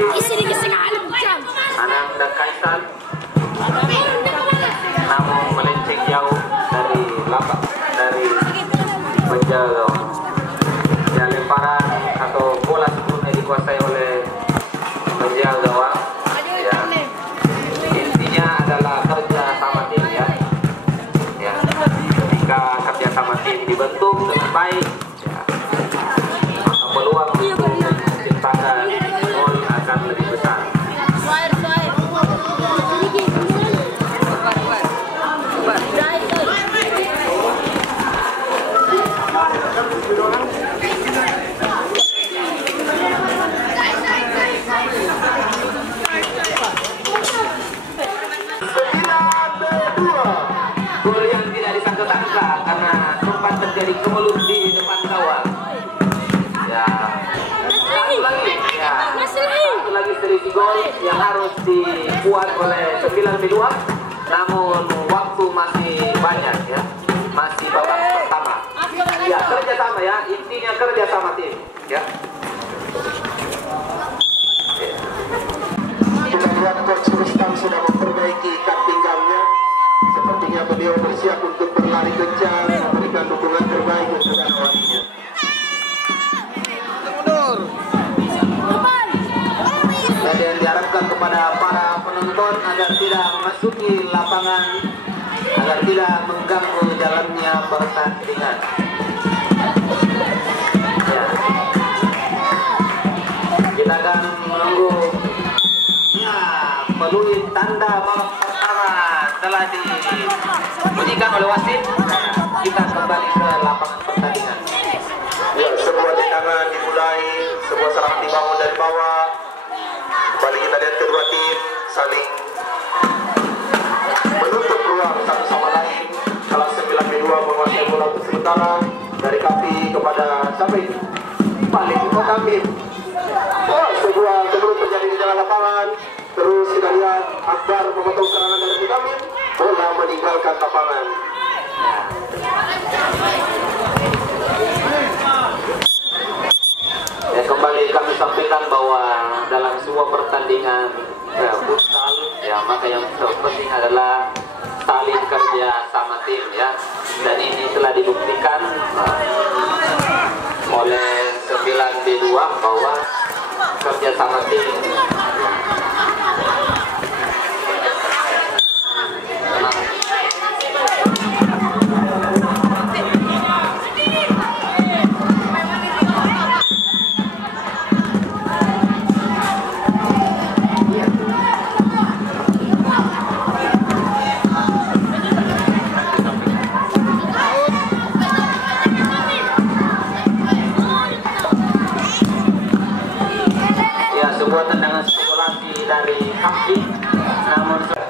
Anang dan Kaisar, namun melenceng jauh dari lapak dari penjaga. Ya, lemparan atau bola sebelumnya dikuasai oleh penjaga gawang. Ya, intinya adalah kerja sama tim ya. Ya, ketika kerja sama tim dibentuk dengan baik, ya, maka peluang untuk menciptakan gol akan lebih besar. Gol yang tidak disangka-sangka karena sempat terjadi kemelut di depan gawang. Ya, satu lagi selisih gol yang harus dibuat oleh 9B2. Namun waktu masih banyak ya, masih babak pertama. Ya, kerja sama ya, intinya kerja sama tim ya. Kita lihat Coach Rustam sudah memperbaiki ikat pinggangnya. Sepertinya beliau bersiap untuk berlari kencang, memberikan dukungan terbaik untuk awalnya. Dan diharapkan kepada para penonton agar tidak memasuki lapangan, agar tidak mengganggu jalannya pertandingan. Ya. Kita akan menunggu. Ya, peluit tanda babak pertama telah dibunyikan oleh wasit. Kita kembali ke lapangan pertandingan. Ya, sebuah tendangan dimulai, sebuah serangan dibangun dari bawah. Kembali kita lihat kedua tim saling menutup ruang satu sama lain. Kelas 9B2 menguasai bola untuk sementara dari Kapi kepada Sampai balik ke Kapi. Oh, sebuah sebelum terjadi di jalan lapangan. Terus kita lihat Akbar memotong serangan dari Kapi. Bola meninggalkan lapangan. Ya, kembali kami sampaikan bahwa dalam sebuah pertandingan futsal ya, maka yang terpenting adalah saling kerja sama tim ya, dan ini telah dibuktikan oleh 9B2 bahwa kerja sama tim. Sebuah tendangan spekulasi dari Kapi, namun ya,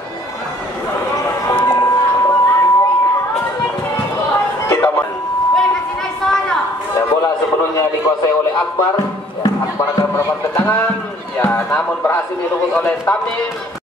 bola sebelumnya dikuasai oleh Akbar. Ya, Akbar akan melakukan tendangan, ya, namun berhasil direbut oleh Tamim.